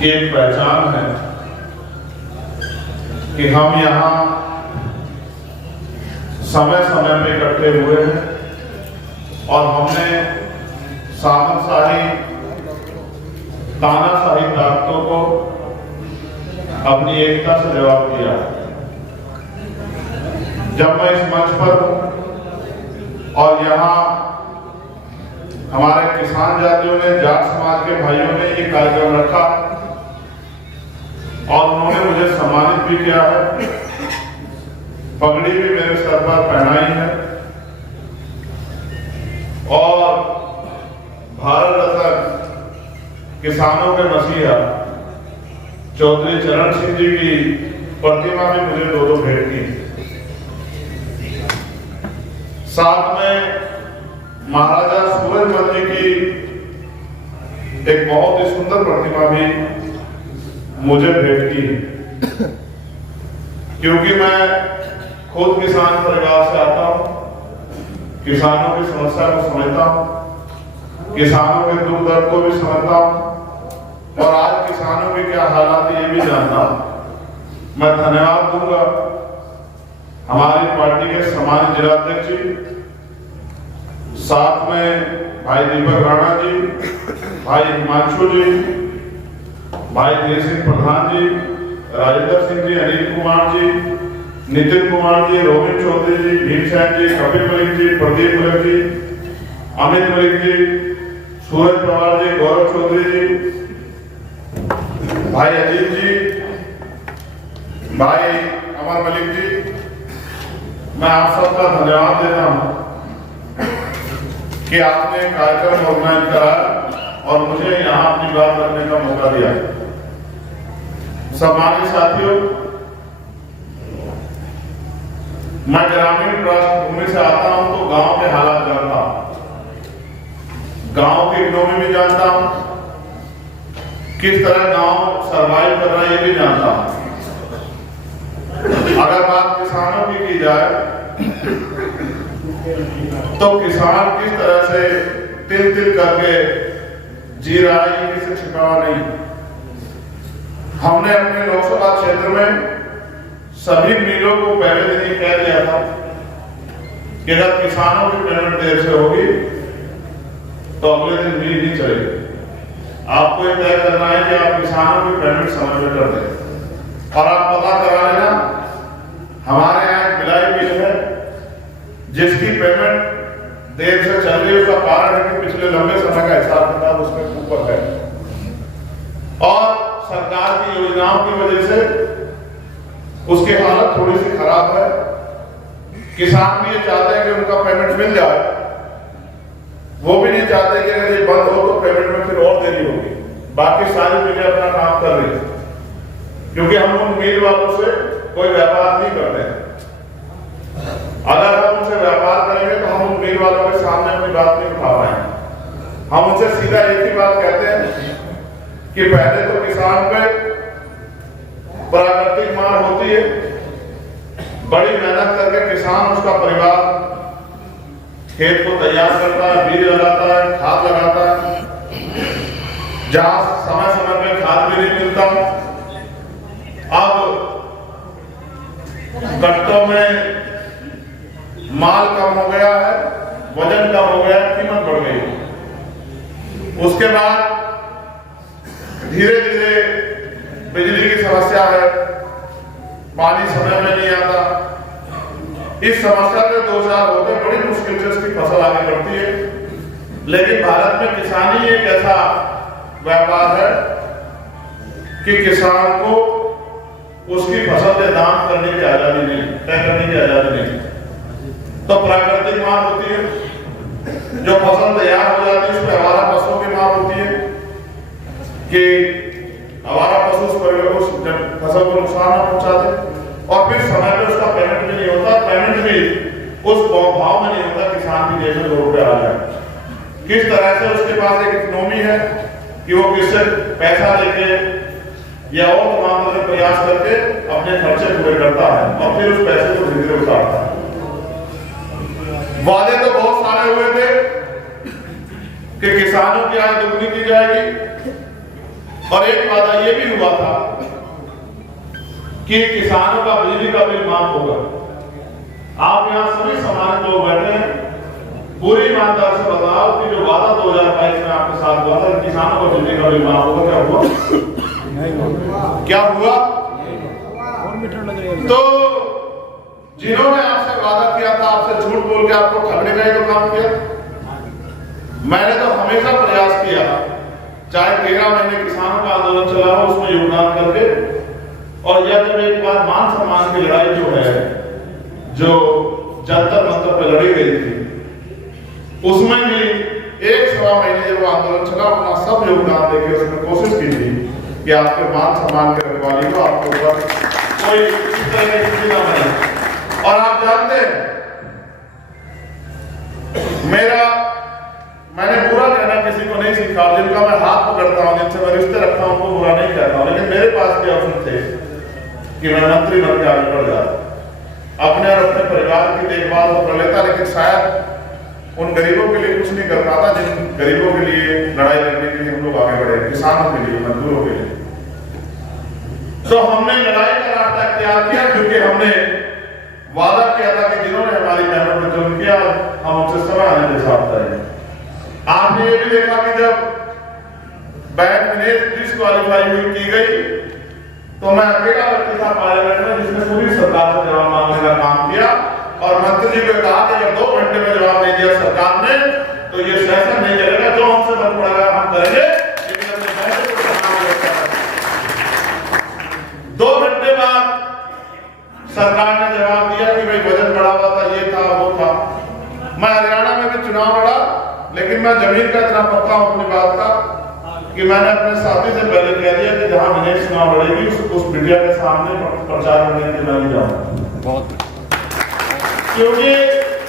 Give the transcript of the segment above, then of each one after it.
की एक पहचान है कि हम यहाँ समय समय पे इकट्ठे हुए हैं और हमने सामंतशाही तानाशाही ताकतों को अपनी एकता से जवाब दिया। जब मैं इस मंच पर हूं और यहाँ हमारे किसान जातियों ने, जाट समाज के भाइयों ने ये कार्यक्रम रखा और उन्होंने मुझे सम्मानित भी किया है, पगड़ी भी मेरे सर पर पहनाई है और भारत रत्न किसानों के मसीहा चौधरी चरण सिंह जी की प्रतिमा भी मुझे दो भेंट की। साथ में महाराजा सूरजमल जी की एक बहुत ही सुंदर प्रतिमा भी मुझे भेंट की, क्योंकि मैं खुद किसान परिवार से आता हूं, किसानों की समस्या को समझता हूं, किसानों के दुख दर्द को भी समझता हूं और आज किसानों के क्या हालात है ये भी जानता हूं। मैं धन्यवाद दूंगा हमारी पार्टी के सम्मानित जिलाध्यक्ष जी, साथ में भाई दीपक राणा जी, भाई हिमांशु जी, भाई देव सिंह प्रधान जी, राजेंद्र सिंह जी, अनिल कुमार जी, नितिन कुमार जी, रोहित चौधरी जी, भीमसेन जी, कपिल मलिक जी, प्रदीप मलिक जी, अमित मलिक जी, सूरज पवार जी, गौरव चौधरी जी, भाई अजीत जी, भाई अमर मलिक जी, मैं आप सबका धन्यवाद देता हूं कि आपने कार्यक्रम ऑर्गेनाइज करा और मुझे यहां अपनी बात रखने का मौका दिया। सम्मानित साथियों, मैं ग्रामीण पृष्ठभूमि से आता हूं तो गांव के हालात जानता हूं, गांव की इकोनॉमी भी जानता हूं, किस तरह गांव सरवाइव कर रहा है ये भी जानता हूं। अगर बात किसानों की जाए तो किसान किस तरह से तिल तिल करके जी रहा है ये किसी छिपावा नहीं। हमने अपने लोकसभा क्षेत्र में सभी मिलों को पहले दिन ही कह दिया था कि अगर किसानों की पेमेंट देर से होगी तो अगले दिन मिल नहीं चलेगी। आपको यह तय करना है कि आप किसानों की पेमेंट समय में कर दें और आप पता करा लेना, हमारे यहाँ एक बिलाई मिल है जिसकी पेमेंट देर से चल रही है। उसका कारण है कि पिछले लंबे समय का हिसाब किताब उसमें ऊपर है और सरकार की योजनाओं की वजह से उसकी हालत थोड़ी सी खराब है। किसान भी ये चाहते हैं कि उनका पेमेंट मिल जाए, वो भी नहीं चाहते कि अगर ये बंद हो तो पेमेंट में फिर और देरी होगी। बाकी सारी मिलें अपना काम कर रही है, क्योंकि हम उन मिल वालों से कोई व्यापार नहीं करते हैं। अगर हम उनसे व्यापार करेंगे तो हम उन मिल वालों के सामने अपनी बात नहीं उठा पाएंगे। हम उनसे सीधा एक ही बात कहते हैं कि पहले तो किसान पे प्राकृतिक मार होती है, बड़ी मेहनत करके किसान उसका परिवार खेत को तैयार करता है, बीज लगाता है, खाद लगाता है, जहां समय समय पे खाद भी नहीं मिलता। अब गट्टों में माल कम हो गया है, वजन कम हो गया, कीमत बढ़ गई। उसके बाद धीरे धीरे बिजली की समस्या है, पानी समय में नहीं आता। इस समस्या के 2 साल होते बड़ी मुश्किल से उसकी फसल आगे बढ़ती है। लेकिन भारत में किसानी एक ऐसा व्यापार है कि किसान को उसकी फसल के दाम करने की आजादी नहीं, तय करने की आजादी नहीं। तो प्राकृतिक मार होती है, जो फसल तैयार हो जाती है उसमें आवारा पशुओं की मार होती है कि आवारा पशु उस फसल को नुकसान न पहुंचा दे और फिर समय पे उसका पेमेंट भी नहीं होता। पेमेंट भी उस भाव में नहीं होता किसान की जेब में 2 रुपए आ जाए। किस तरह से उसके पास एक इकोनॉमी है कि वो किससे पैसा लेके या और तमाम तरह प्रयास करके अपने खर्चे पूरे करता है और फिर उस पैसे को धीरे धीरे उतारता है। वादे तो बहुत सारे हुए थे कि किसानों की आय दुगनी की जाएगी, और एक वादा ये भी हुआ था कि किसानों का बिजली का बिल माफ होगा। आप यहाँ सभी सम्मानित लोग बैठे हैं, पूरी ईमानदार से बताओ कि जो वादा 2022 में आपके साथ हुआ था किसानों को बिजली का बिल माफ होगा, क्या हुआ? क्या हुआ? तो जिन्होंने आपसे वादा किया था, आपसे झूठ बोल के आपको ठगने का ही तो काम किया। मैंने तो हमेशा प्रयास किया, चाहे 13 महीने किसानों का आंदोलन चला हो उसमें योगदान करके, और यह जब एक बार मान सम्मान की लड़ाई जो है, जो जंतर मंतर पर लड़ी गई थी, उसमें भी 1-1.25 महीने जब आंदोलन चला, अपना सब योगदान देके उसमें कोशिश की थी कि आपके मान सम्मान के रखवाली को आपके ऊपर कोई इस तरह की स्थिति न बने। और आप जानते हैं, मैंने बुरा कहना किसी को नहीं सीखा, जिनका मैं हाथ पकड़ता हूं, जिनसे मैं रिश्ते रखता हूं, उनको बुरा नहीं कहता हूं, लेकिन मेरे पास भी ऑप्शन थे कि मैं मंत्री बन के आगे बढ़ जाता, अपने और अपने परिवार की देखभाल तो कर लेता, लेकिन शायद उन गरीबों के लिए कुछ नहीं कर पाता जिन गरीबों के लिए लड़ाई लड़ने के लिए हम लोग आगे बढ़े, किसानों के लिए, मजदूरों के लिए। तो हमने लड़ाई का रास्ता इख्तियार किया, क्योंकि हमने वादा किया था कि जिन्होंने हमारी मेहनत में जुल्म किया, हम उनसे समय आने के साथ रहेंगे। आपने ये भी देखा कि जब बैंक में डिस्क्वालीफाई हुई की गई, तो मैं अकेला व्यक्ति था पार्लियामेंट में जिसने पूरी सरकार से जवाब मांगने का काम किया, और मंत्री जी को कहा कि अगर 2 घंटे में जवाब नहीं दिया सरकार ने तो ये सेशन नहीं चलेगा, जो हमसे बन पड़ेगा हम करेंगे, लेकिन अपने पैसे को संभालने का। 2 घंटे बाद सरकार ने जवाब दिया कि भाई बजट बढ़ा हुआ था, ये था वो था। मैं हरियाणा में भी चुनाव लड़ा, लेकिन मैं जमीन का इतना पक्का हूं अपनी बात का कि मैंने अपने साथी से पहले कह दिया कि जहां विदेश चुनाव लड़ेगी उस मीडिया के सामने प्रचार करने के लिए मैं नहीं जाऊंगा, क्योंकि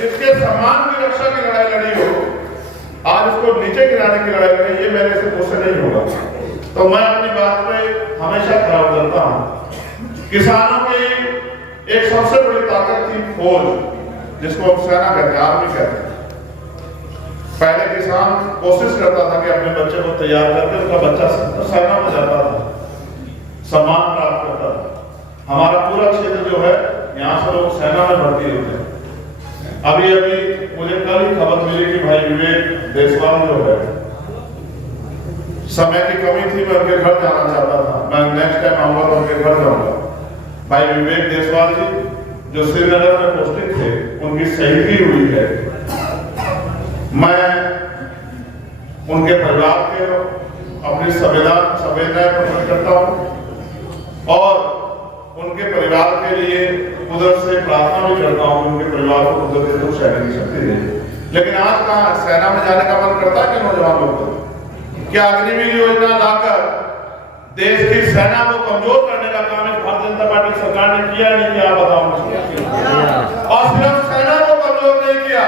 जिसके सम्मान की रक्षा की लड़ाई लड़ी हो, आज उसको नीचे गिराने की लड़ाई लड़ी, ये मेरे से मुझसे नहीं होगा। तो मैं अपनी बात पे हमेशा खड़ा उतरता हूं। किसानों की एक सबसे बड़ी ताकत थी फौज, जिसको हम सेना कहते हैं, आर्मी कहते हैं। पहले किसान कोशिश करता था कि अपने बच्चे को तैयार करके उसका बच्चा सेना में जाता था, सम्मान प्राप्त करता था। हमारा पूरा क्षेत्र जो है, यहाँ से लोग सेना में भर्ती होते हैं। अभी मुझे कल ही खबर मिली कि भाई विवेक देशवाल जो है, समय की कमी थी, मैं उनके घर जाना चाहता था, मैं नेक्स्ट टाइम आऊंगा तो उनके घर जाऊंगा। भाई विवेक देशवाल जी जो श्रीनगर में पोस्टिंग थे, उनकी शहीदी हुई है। मैं उनके परिवार के अपनी संवेदनाएं प्रकट करता हूं, और उनके परिवार के लिए कुदरत से प्रार्थना भी करता हूं कि उनके परिवार को कुदरत से शहर की शक्ति दे। लेकिन आज कहां सेना में जाने का मन करता है कि नौजवान लोग को? क्या अग्निवीर योजना लाकर देश की सेना को कमजोर करने का काम भारतीय जनता पार्टी सरकार ने किया नहीं किया? बताओ मुझे। और सिर्फ सेना को कमजोर नहीं किया,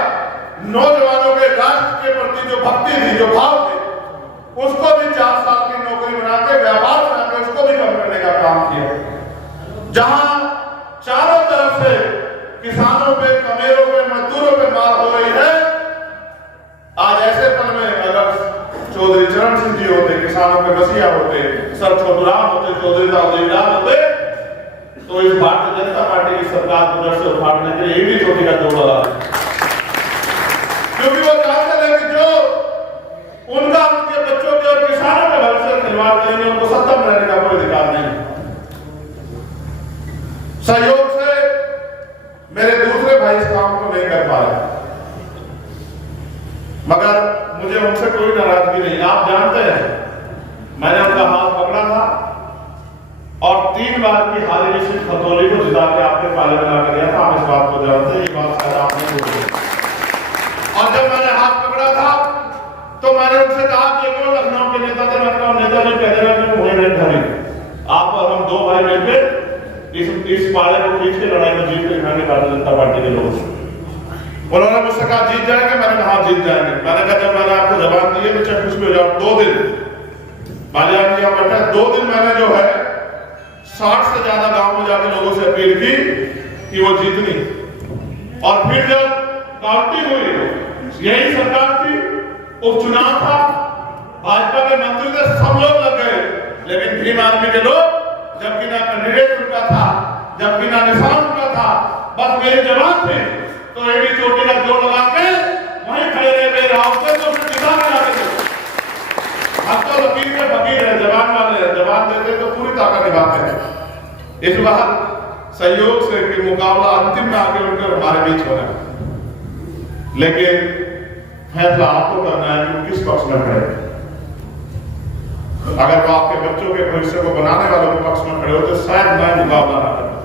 नौजवानों के राष्ट्र के प्रति जो भक्ति थी, जो भाव थे, उसको भी 4 साल की नौकरी बनाते, व्यापार बनाते, उसको भी कम करने का काम किया। जहां चारों तरफ से किसानों पे, कमेरों पे, मजदूरों पे मार हो रही है, आज ऐसे पल में अगर चौधरी चरण सिंह जी होते, किसानों के मसीहा होते, सर छोटूराम होते, चौधरी दाऊदीराम होते, तो इस भारतीय जनता पार्टी की सरकार को जड़ से उखाड़ने के लिए भी चोटी का जोड़ लगा, क्योंकि वो जानते थे कि जो उनका, उनके बच्चों के और किसानों के भविष्य खिलवाड़ करेंगे, उनको सत्ता में रहने का कोई अधिकार नहीं। सहयोग से मेरे दूसरे भाई इस काम को नहीं कर पाए, मगर मुझे उनसे कोई नाराजगी नहीं। आप जानते हैं, मैंने उनका हाथ पकड़ा था और 3 बार की हारी सीट खतौली को जिता के आपके पाले में लाकर गया था। आप इस बात को जानते हैं, ये बात शायद आप नहीं बोलते। और जब मैंने हाथ पकड़ा था तो मैंने उनसे कहा कि क्यों लखनऊ के नेता थे, मैंने कहा नेता नहीं कह देगा कि मुझे नहीं धरी, आप और हम 2 भाई मिलकर इस पाले को खींच के लड़ाई में जीत के दिखाएंगे भारतीय जनता पार्टी के लोग। उन्होंने मुझसे कहा जीत जाएंगे, मैंने कहा जीत जाएंगे। मैंने कहा जब मैंने आपको जवाब दी है तो चाहे कुछ भी हो जाओ। 2 दिन बालियान जी बैठा, 2 दिन मैंने जो है 60 से ज्यादा गांव में जाकर लोगों से अपील की कि वो जीतनी। और फिर जब काउंटिंग हुई, यही सरकार थी, उपचुनाव था, भाजपा के मंत्री थे, सब लोग लग गए लेकिन भीम आर्मी के लोग जबकि ना कैंडिडेट उनका था, जबकि ना निशान उनका था, बस मेरे जवान थे तो एडी चोटी का जोड़ लगा के वहीं खड़े रहे मेरे राव से तो फिर किसान लगाते थे। अब तो लकीर के फकीर है, जवान वाले जवान देते तो पूरी ताकत निभाते हैं। इस बार सहयोग से कि मुकाबला अंतिम में आगे उनके हमारे बीच हो रहा है, लेकिन फैसला आपको करना है कि किस पक्ष में खड़े। अगर वो आपके बच्चों के भविष्य को बनाने वालों के पक्ष में खड़े होते शायद मैं मुकाबला ना करूं,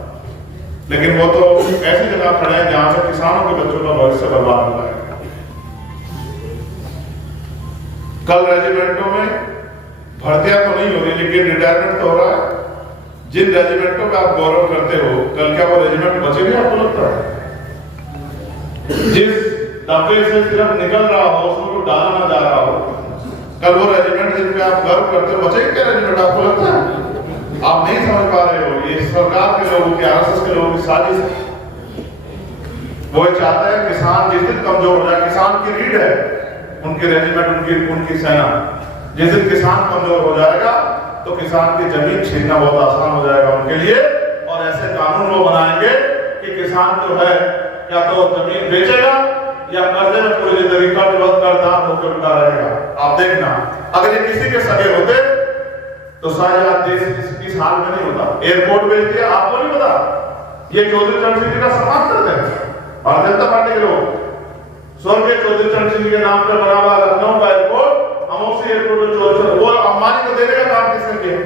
लेकिन वो तो ऐसी जगह खड़े हैं जहां से किसानों के बच्चों का भविष्य बर्बाद हो रहा है। कल रेजिमेंटों में भर्तियां तो नहीं हो रही, लेकिन रिटायरमेंट तो हो रहा है। जिन रेजिमेंटों का आप गौरव करते हो, कल क्या वो रेजिमेंट बचेंगे आपको लगता है? जिस डब्बे से सिर्फ निकल रहा हो उसको तो डाला ना जा रहा हो, कल वो रेजिमेंट जिन पे आप गर्व करते हो बचेंगे क्या रेजिमेंट आपको लगता है? आप नहीं समझ पा रहे हो, ये सरकार के लोगों की, आरएसएस के लोगों की साजिश है। वो चाहते हैं किसान जिस दिन कमजोर हो जाए, किसान की रीढ़ है उनकी रेजिमेंट, उनकी सेना, जिस दिन किसान कमजोर हो जाएगा तो किसान की जमीन छीनना बहुत आसान हो जाएगा उनके लिए। और ऐसे कानून वो बनाएंगे कि किसान जो है या तो जमीन बेचेगा या कर्जे में पूरी जिंदगी कर्जदार होकर उठा रहेगा। आप देखना, अगर ये किसी के सगे होते तो शायद देश इस हाल में नहीं होता। एयरपोर्ट बेच दिया, आपको नहीं पता, ये चौधरी चरण सिंह जी का सम्मान करते हैं भारतीय जनता पार्टी के लोग। स्वर्गीय चौधरी चरण सिंह जी के नाम पर बना हुआ लखनऊ का एयरपोर्ट, अमोसी एयरपोर्ट वो अंबानी को देने का काम किसने किया?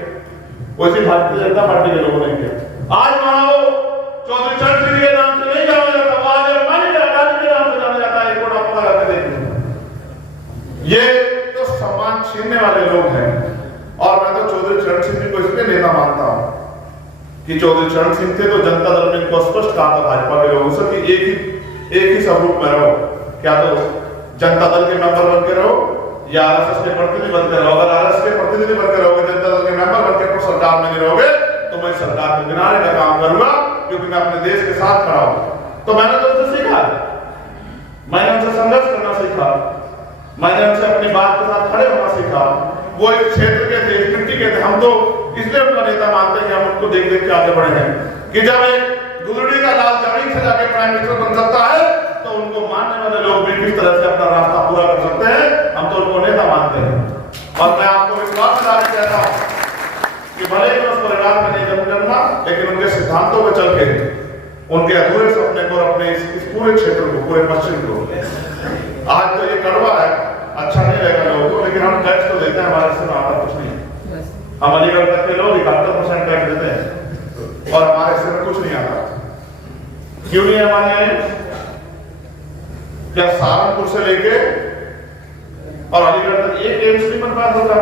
वैसे भारतीय जनता पार्टी के लोगों ने किया। आज वहां वो चौधरी चरण सिंह के नाम से नहीं जाना जाता, वो आज अंबानी के नाम से जाना जाता है। एयरपोर्ट आप पता करके देखिए। ये तो सम्मान छीनने वाले लोग हैं। और मैं तो चौधरी चरण सिंह जी को इसलिए नेता मानता हूं कि चौधरी चरण सिंह थे तो जनता दल ने इनको स्पष्ट कहा था भाजपा के लोगों से कि एक ही स्वरूप में रहो, क्या तो जनता दल के मेंबर बन के रहो या आरएसएस के प्रतिनिधि बनकर रहो। अगर आरएसएस के प्रतिनिधि बनकर रहोगे, जनता दल के मेंबर बनकर तो सरकार में नहीं रहोगे, तो मैं सरकार को गिनाने का काम करूंगा, क्योंकि मैं अपने देश के साथ खड़ा हूं। तो मैंने तो उनसे सीखा, मैंने उनसे संघर्ष करना सीखा, मैंने उनसे अपनी बात के साथ खड़े होना सीखा। वो एक क्षेत्र के थे, एक मिट्टी के थे। हम तो इसलिए उनका नेता मानते हैं कि हम उनको देख देख के आगे बढ़े हैं कि जब एक गुदड़ी का लाल जमीन से जाके प्राइम मिनिस्टर बन सकता है तो उनको मानने वाले लोग भी किस तरह से अपना रास्ता पूरा कर सकते हैं। हम तो उनको नेता मानते हैं। और मैं आपको विश्वास दिलाना चाहता हूं कि भले ही उस परिवार में नहीं जन्म करना, लेकिन उनके सिद्धांतों पर चल के उनके अधूरे सपने को, अपने इस पूरे क्षेत्र को, पूरे पश्चिम को, आज तो ये कड़वा है, अच्छा नहीं लगेगा लोगों को, लेकिन हम टैक्स तो देते हैं, हमारे से आता कुछ नहीं। हम अलीगढ़ तक के लोग 71% टैक्स देते हैं और हमारे से कुछ नहीं आता। क्यों नहीं हमारे यहाँ? क्या सहारनपुर से लेके और अलीगढ़ तक एक एम्स नहीं बन पाया होता?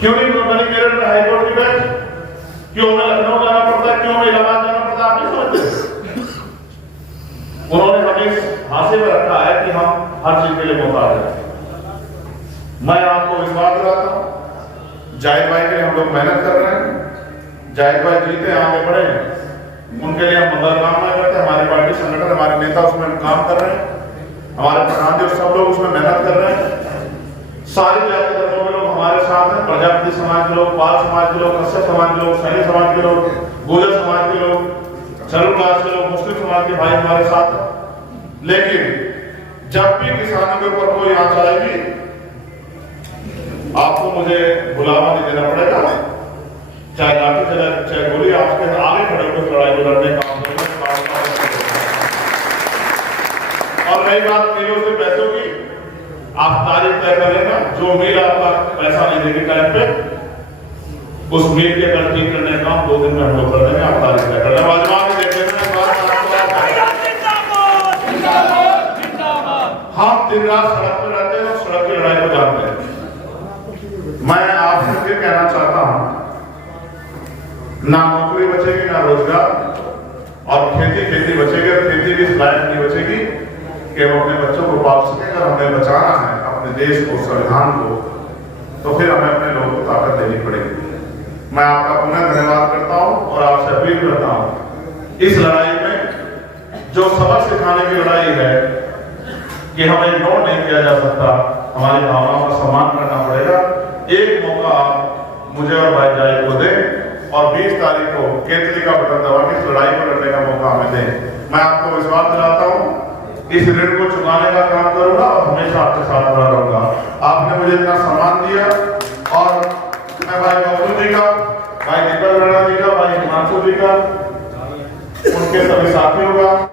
क्यों नहीं बनी मेरठ में हाईकोर्ट की बेंच? क्यों हमें लखनऊ जाना पड़ता है? क्यों हमें इलाहाबाद जाना पड़ता है? आप नहीं समझते? उन्होंने हमें हासिल में रखा है कि हम हर चीज के लिए मोहताज हैं। मैं आपको विश्वास दिलाता हूं, जाहिद भाई के लिए हम लोग मेहनत कर रहे हैं। जाहिद भाई जीते आगे बढ़े, उनके लिए हम मंगल कामना करते हैं। हमारी पार्टी संगठन, हमारे नेता उसमें काम कर रहे हैं, हमारे प्रधान जी सब लोग उसमें मेहनत कर रहे हैं। सारी जाति धर्मों के लोग हमारे साथ हैं, प्रजापति समाज के लोग, पाल समाज के लोग, कश्यप समाज के लोग, सैनी समाज के लोग, गुर्जर समाज के लोग, चरण कास्ट के लोग, मुस्लिम समाज के भाई हमारे साथ हैं। लेकिन जब भी किसानों के ऊपर कोई आंच आएगी, आपको मुझे बुलावा नहीं देना पड़ेगा, चाहे लाठी चला चाहे गोली, आपके आगे खड़े होकर लड़ाई को लड़ने का काम करेंगे। और रही बात मेलों से पैसों की, आप तारीख तय कर लेना, जो मिल आपका पैसा नहीं देगी टाइम पे, उस मिल के कल ठीक करने का 2 दिन में हम लोग कर देंगे। आप तारीख तय कर लेना, हम दिन रात सड़क पर रहते हैं और सड़क की लड़ाई को जानते हैं। मैं आपसे फिर कहना चाहता हूं, ना नौकरी बचेगी ना रोजगार, और खेती बचेगी, और खेती भी इस लायक नहीं बचेगी कि हम अपने बच्चों को पाल सके। अगर हमें बचाना है अपने देश को, संविधान को, तो फिर हमें अपने लोगों को ताकत देनी पड़ेगी। मैं आपका पुनः धन्यवाद करता हूं और आपसे अपील करता हूं, इस लड़ाई में जो सबक सिखाने की लड़ाई है कि हमें इग्नोर नहीं किया जा सकता, हमारी भावनाओं का सम्मान करना पड़ेगा। एक मौका आप मुझे और भाई जाहिद को दें और 20 तारीख को केतली का बटन दबा के इस लड़ाई को लड़ने का मौका हमें दें। मैं आपको विश्वास दिलाता हूँ इस ऋण को चुकाने का काम करूंगा और हमेशा आपके साथ खड़ा रहूंगा। आपने मुझे इतना सम्मान दिया और मैं भाई बबलू जी का, भाई दीपक राणा जी का, भाई हिमांशु जी का, उनके सभी साथियों का